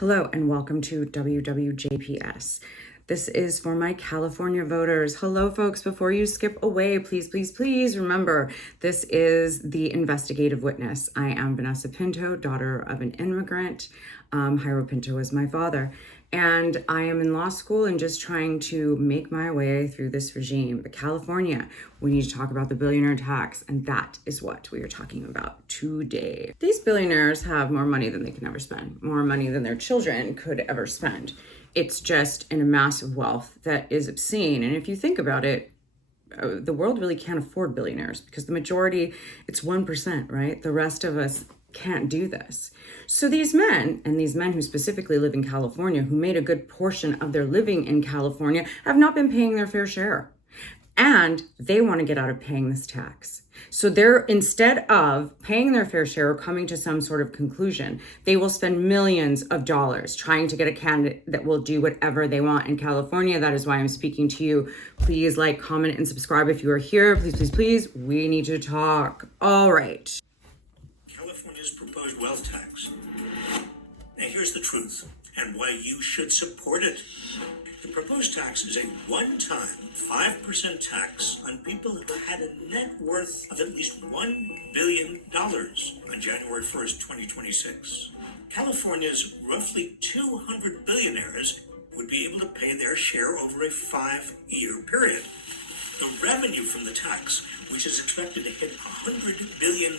Hello and welcome to WWJPS. This is for my California voters. Hello, folks. Before you skip away, please remember this is the investigative witness. I am Vanessa Pinto, daughter of an immigrant. Jairo Pinto is my father. And I am in law school and just trying to make my way through this regime. But California, we need to talk about the billionaire tax, and that is what we are talking about today. These billionaires have more money than they can ever spend, more money than their children could ever spend. It's just in a massive wealth that is obscene. And if you think about it, the world really can't afford billionaires because the majority, it's 1%, right? The rest of us can't do this. So these men, and these men who specifically live in California, who made a good portion of their living in California, have not been paying their fair share. And they want to get out of paying this tax. So they're, instead of paying their fair share or coming to some sort of conclusion, they will spend millions of dollars trying to get a candidate that will do whatever they want in California. That is why I'm speaking to you. Please like, comment, and subscribe if you are here. Please. We need to talk. All right. California's proposed wealth tax. Now here's the truth and why you should support it. The proposed tax is a one-time 5% tax on people who had a net worth of at least $1 billion on January 1st, 2026. California's roughly 200 billionaires would be able to pay their share over a 5-year period. The revenue from the tax, which is expected to hit $100 billion,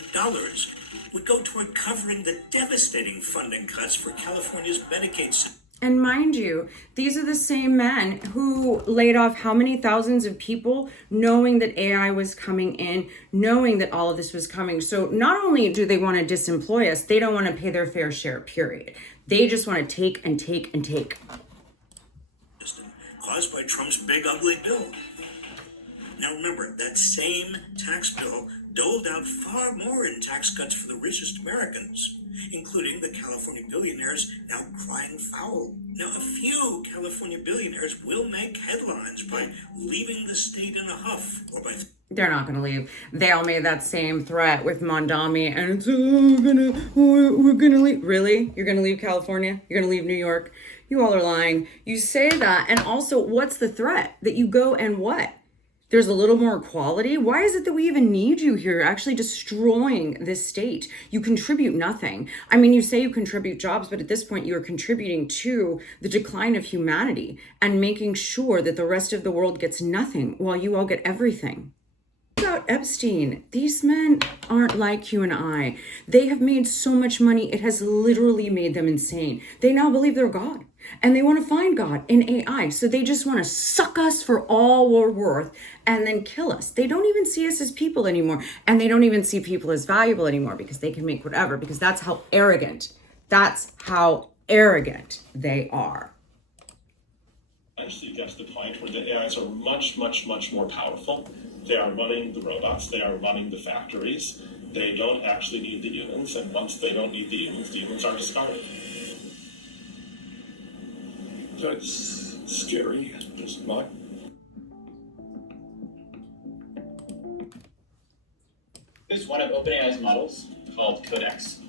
would go toward covering the devastating funding cuts for California's Medicaid system. And mind you, these are the same men who laid off how many thousands of people, knowing that AI was coming in, knowing that all of this was coming. So not only do they want to disemploy us, they don't want to pay their fair share, period. They just want to take and take and take. Caused by Trump's big ugly bill. Now remember, that same tax bill doled out far more in tax cuts for the richest Americans, including the California billionaires now crying foul. Now, a few California billionaires will make headlines by leaving the state in a huff or by... They're not going to leave. They all made that same threat with Mondami, and it's, we're going to leave. Really? You're going to leave California? You're going to leave New York? You all are lying. You say that, and also, what's the threat? That you go and what? There's a little more equality. Why is it that we even need you here actually destroying this state? You contribute nothing. I mean, you say you contribute jobs, but at this point you are contributing to the decline of humanity and making sure that the rest of the world gets nothing while you all get everything. About Epstein, these men aren't like you and I. They have made so much money, it has literally made them insane. They now believe they're God. And they want to find God in AI. So they just want to suck us for all we're worth and then kill us. They don't even see us as people anymore. And they don't even see people as valuable anymore because they can make whatever, because that's how arrogant they are. Eventually gets to the point where the AIs are much more powerful. They are running the robots. They are running the factories. They don't actually need the humans. And once they don't need the humans are discarded. That's scary. Just not. This is one of OpenAI's models called Codex.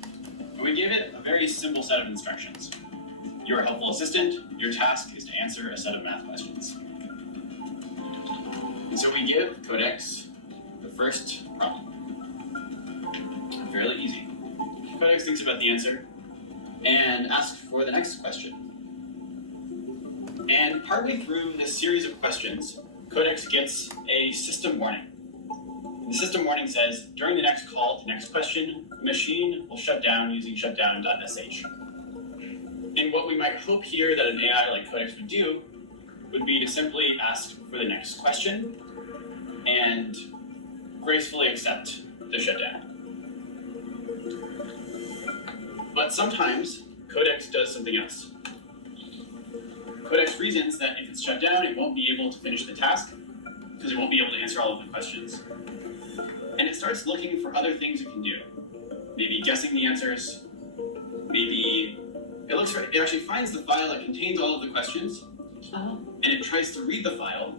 And we give it a very simple set of instructions. You're a helpful assistant. Your task is to answer a set of math questions. And so we give Codex the first prompt. Fairly easy. Codex thinks about the answer and asks for the next question. And partway through this series of questions, Codex gets a system warning. The system warning says, during the next call to next question, the machine will shut down using shutdown.sh. And what we might hope here that an AI like Codex would do would be to simply ask for the next question and gracefully accept the shutdown. But sometimes Codex does something else. Codex reasons that if it's shut down, it won't be able to finish the task because it won't be able to answer all of the questions. And it starts looking for other things it can do. Maybe guessing the answers. Maybe it actually finds the file that contains all of the questions, and it tries to read the file,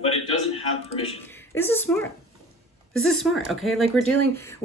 but it doesn't have permission. This is smart. This is smart, okay? Like we're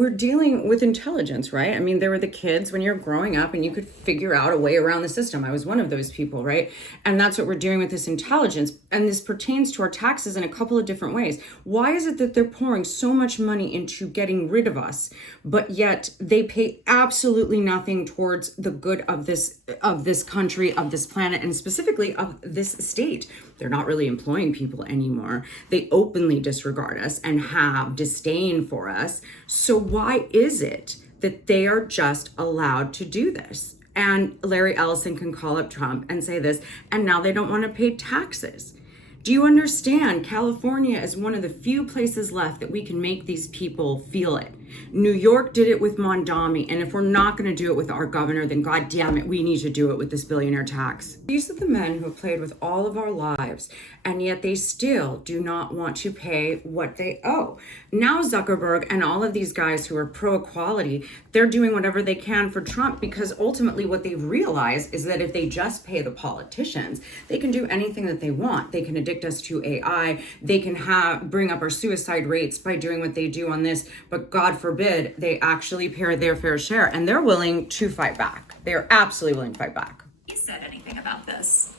dealing with intelligence, right? I mean, there were the kids when you're growing up and you could figure out a way around the system. I was one of those people, right? And that's what we're doing with this intelligence. And this pertains to our taxes in a couple of different ways. Why is it that they're pouring so much money into getting rid of us, but yet they pay absolutely nothing towards the good of this country, of this planet, and specifically of this state? They're not really employing people anymore. They openly disregard us and have disdain for us. So why is it that they are just allowed to do this? And Larry Ellison can call up Trump and say this, and now they don't want to pay taxes. Do you understand? California is one of the few places left that we can make these people feel it. New York did it with Mondami, and if we're not going to do it with our governor, then God damn it, we need to do it with this billionaire tax. These are the men who have played with all of our lives, and yet they still do not want to pay what they owe. Now Zuckerberg and all of these guys who are pro-equality, they're doing whatever they can for Trump, because ultimately what they've realized is that if they just pay the politicians, they can do anything that they want. They can addict us to AI. They can bring up our suicide rates by doing what they do on this, but God forbid they actually pay their fair share, and they're willing to fight back. They're absolutely willing to fight back. He said anything about this?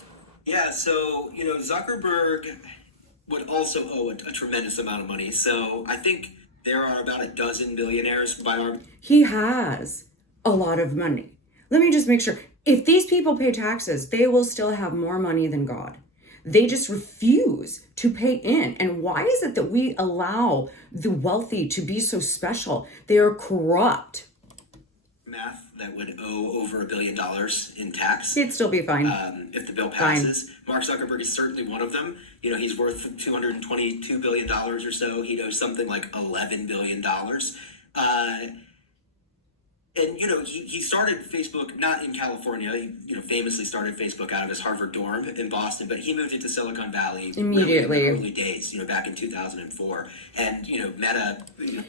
Yeah, so, Zuckerberg would also owe a tremendous amount of money. So I think there are about a dozen billionaires by our... He has a lot of money. Let me just make sure. If these people pay taxes, they will still have more money than God. They just refuse to pay in. And why is it that we allow the wealthy to be so special? They are corrupt. Math that would owe over $1 billion in tax. He'd still be fine. If the bill passes. Fine. Mark Zuckerberg is certainly one of them. He's worth $222 billion or so. He owes something like $11 billion. And, he started Facebook, not in California. He, famously started Facebook out of his Harvard dorm in Boston, but he moved into Silicon Valley immediately really in the early days, back in 2004. And, Meta...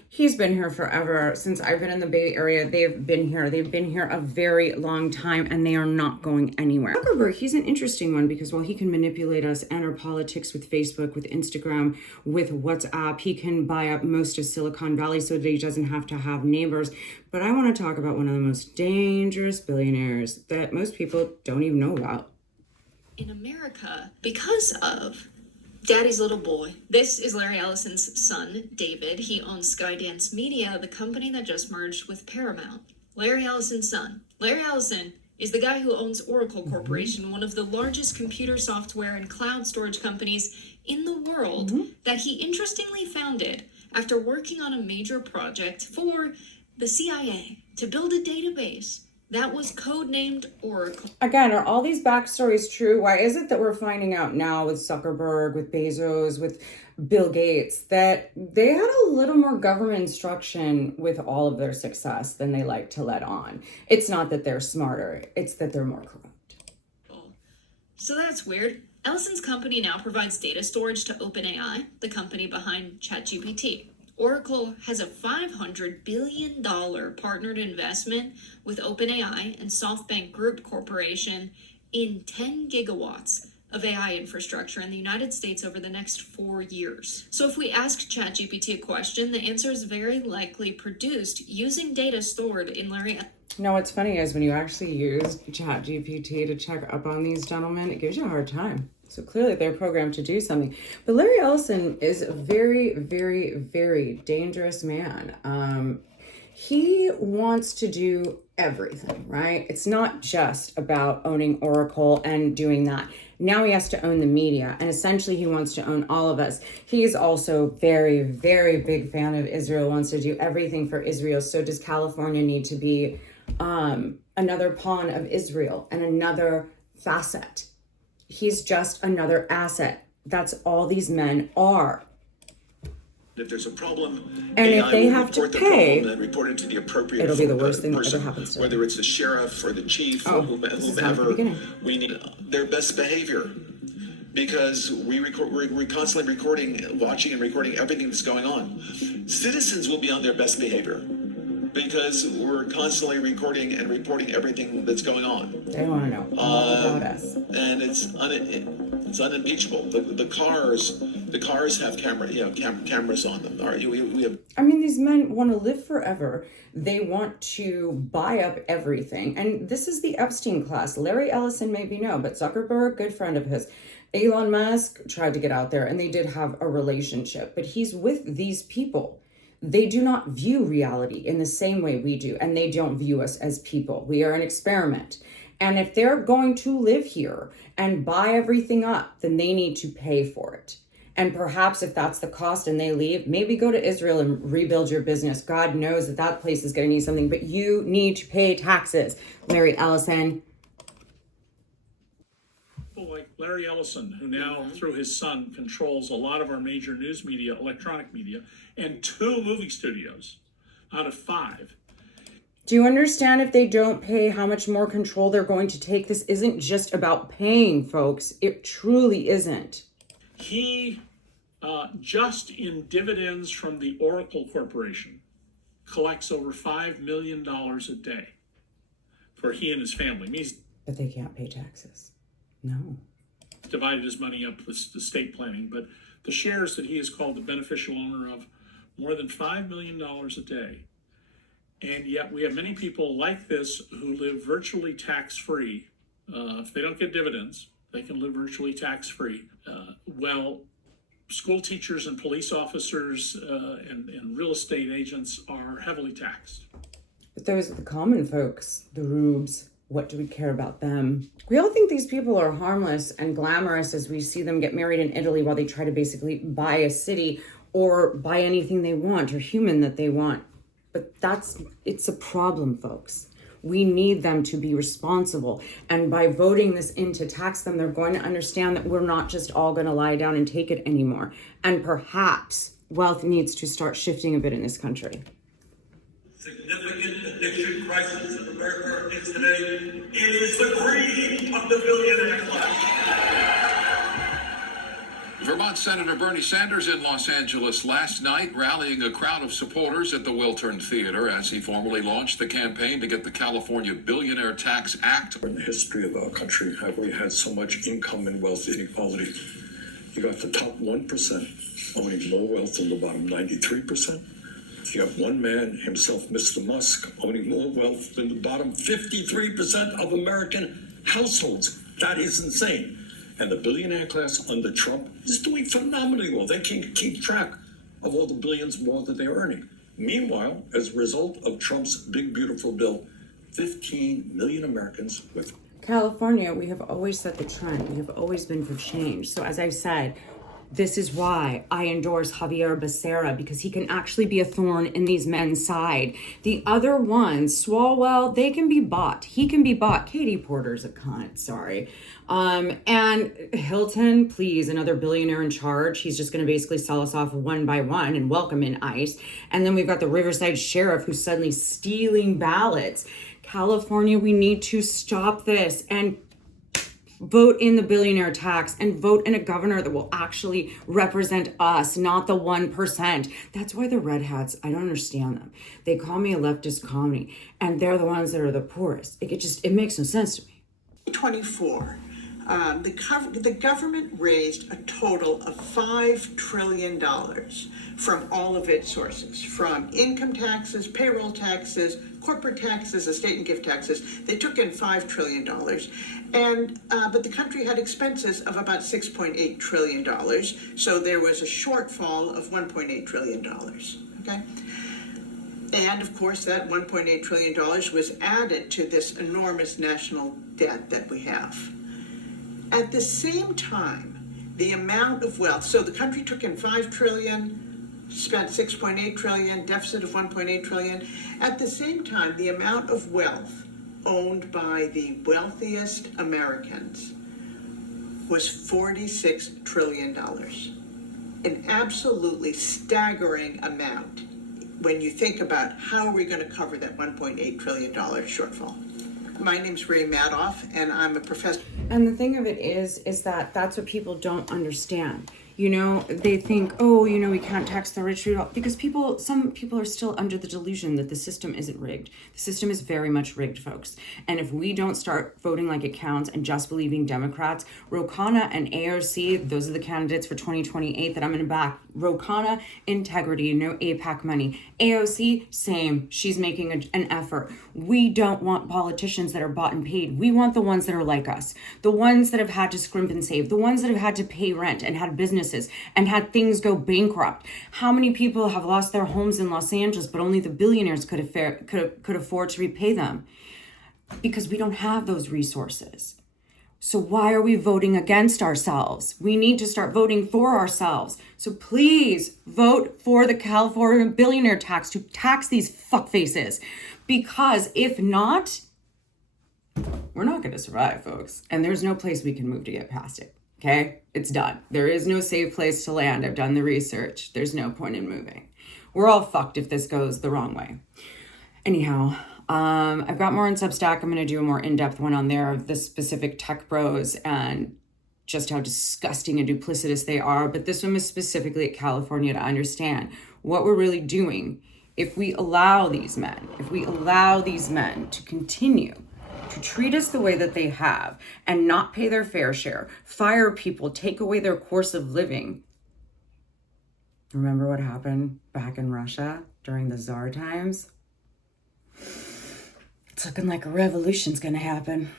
He's been here forever. Since I've been in the Bay Area, they've been here. They've been here a very long time, and they are not going anywhere. Zuckerberg, he's an interesting one because while he can manipulate us and our politics with Facebook, with Instagram, with WhatsApp, he can buy up most of Silicon Valley so that he doesn't have to have neighbors. But I want to talk about one of the most dangerous billionaires that most people don't even know about. In America, because of Daddy's little boy. This is Larry Ellison's son, David. He owns Skydance Media, the company that just merged with Paramount. Larry Ellison's son. Larry Ellison is the guy who owns Oracle Corporation, one of the largest computer software and cloud storage companies in the world, that he interestingly founded after working on a major project for the CIA to build a database that was codenamed Oracle. Again, are all these backstories true? Why is it that we're finding out now with Zuckerberg, with Bezos, with Bill Gates, that they had a little more government instruction with all of their success than they like to let on? It's not that they're smarter, it's that they're more corrupt. So that's weird. Ellison's company now provides data storage to OpenAI, the company behind ChatGPT. Oracle has a $500 billion partnered investment with OpenAI and SoftBank Group Corporation in 10 gigawatts of AI infrastructure in the United States over the next 4 years. So if we ask ChatGPT a question, the answer is very likely produced using data stored in Larry. No, what's funny is when you actually use ChatGPT to check up on these gentlemen, it gives you a hard time. So clearly they're programmed to do something. But Larry Ellison is a very, very, very dangerous man. He wants to do everything, right? It's not just about owning Oracle and doing that. Now he has to own the media, and essentially he wants to own all of us. He is also very, very big fan of Israel, wants to do everything for Israel. So does California need to be another pawn of Israel and another facet? He's just another asset. That's all these men are. If there's a problem, and AI if they will have to report the pay, problem and report it to the appropriate it'll be the worst thing that person, ever happens to whether it's the sheriff or the chief or whomever. We need their best behavior, because we're constantly watching and recording everything that's going on. Citizens will be on their best behavior. because we're constantly recording and reporting everything that's going on. They want to know all about us. And it's unimpeachable. The cars have cameras on them. We have. I mean, these men want to live forever. They want to buy up everything. And this is the Epstein class. Larry Ellison, maybe no, but Zuckerberg, good friend of his. Elon Musk tried to get out there and they did have a relationship, but he's with these people. They do not view reality in the same way we do, and they don't view us as people. We are an experiment. And if they're going to live here and buy everything up, then they need to pay for it. And perhaps if that's the cost and they leave, maybe go to Israel and rebuild your business. God knows that that place is going to need something, but you need to pay taxes. Larry Ellison. People like Larry Ellison, who now, through his son, controls a lot of our major news media, electronic media, and 2 movie studios out of 5. Do you understand if they don't pay how much more control they're going to take? This isn't just about paying, folks. It truly isn't. He, just in dividends from the Oracle Corporation, collects over $5 million a day for he and his family. But they can't pay taxes. No. Divided his money up with the estate planning, but the shares that he is called the beneficial owner of, more than $5 million a day. And yet we have many people like this who live virtually tax-free. If they don't get dividends, they can live virtually tax-free. Well, school teachers and police officers and real estate agents are heavily taxed. But those are the common folks, the rubes. What do we care about them? We all think these people are harmless and glamorous as we see them get married in Italy while they try to basically buy a city or buy anything they want or human that they want. But it's a problem, folks. We need them to be responsible. And by voting this in to tax them, they're going to understand that we're not just all going to lie down and take it anymore. And perhaps wealth needs to start shifting a bit in this country. Significant addiction crisis in America is today. It is the greed of the billionaire class. Vermont Senator Bernie Sanders in Los Angeles last night, rallying a crowd of supporters at the Wiltern Theater as he formally launched the campaign to get the California Billionaire Tax Act. In the history of our country, have we had so much income and wealth inequality? You got the top 1% owning more wealth than the bottom 93%. You got one man, himself, Mr. Musk, owning more wealth than the bottom 53% of American households. That is insane. And the billionaire class under Trump is doing phenomenally well. They can keep track of all the billions more that they're earning. Meanwhile, as a result of Trump's big, beautiful bill, 15 million Americans with California, we have always set the trend. We have always been for change. So as I've said, this is why I endorse Javier Becerra, because he can actually be a thorn in these men's side. The other ones, Swalwell, they can be bought. He can be bought. Katie Porter's a cunt, sorry. And Hilton, please, another billionaire in charge. He's just going to basically sell us off one by one and welcome in ICE. And then we've got the Riverside sheriff who's suddenly stealing ballots. California, we need to stop this and vote in the billionaire tax and vote in a governor that will actually represent us, not the 1%. That's why the red hats, I don't understand them. They call me a leftist commie, and they're the ones that are the poorest. It makes no sense to me. 24. The government raised a total of $5 trillion from all of its sources, from income taxes, payroll taxes, corporate taxes, estate and gift taxes. They took in $5 trillion, and but the country had expenses of about $6.8 trillion, so there was a shortfall of $1.8 trillion, okay? And of course, that $1.8 trillion was added to this enormous national debt that we have. At the same time, the amount of wealth, so the country took in $5 trillion, spent $6.8 trillion, deficit of $1.8 trillion. At the same time, the amount of wealth owned by the wealthiest Americans was $46 trillion. An absolutely staggering amount when you think about how are we going to cover that $1.8 trillion shortfall. My name's Ray Madoff, and I'm a professor. And the thing of it is that that's what people don't understand. You know, they think, oh, you know, we can't tax the rich because some people are still under the delusion that the system isn't rigged. The system is very much rigged, folks. And if we don't start voting like it counts and just believing Democrats, Ro Khanna and AOC, those are the candidates for 2028 that I'm going to back. Ro Khanna, integrity, no AIPAC money. AOC, same. She's making an effort. We don't want politicians that are bought and paid. We want the ones that are like us, the ones that have had to scrimp and save, the ones that have had to pay rent and had businesses and had things go bankrupt. How many people have lost their homes in Los Angeles, but only the billionaires could afford to repay them? Because we don't have those resources. So why are we voting against ourselves? We need to start voting for ourselves. So please vote for the California billionaire tax to tax these fuckfaces. Because if not, we're not going to survive, folks. And there's no place we can move to get past it. Okay? It's done. There is no safe place to land. I've done the research. There's no point in moving. We're all fucked if this goes the wrong way. Anyhow, I've got more on Substack. I'm going to do a more in-depth one on there of the specific tech bros and just how disgusting and duplicitous they are. But this one was specifically at California to understand what we're really doing if we allow these men to continue to treat us the way that they have and not pay their fair share, fire people, take away their course of living. Remember what happened back in Russia during the Tsar times? It's looking like a revolution's gonna happen.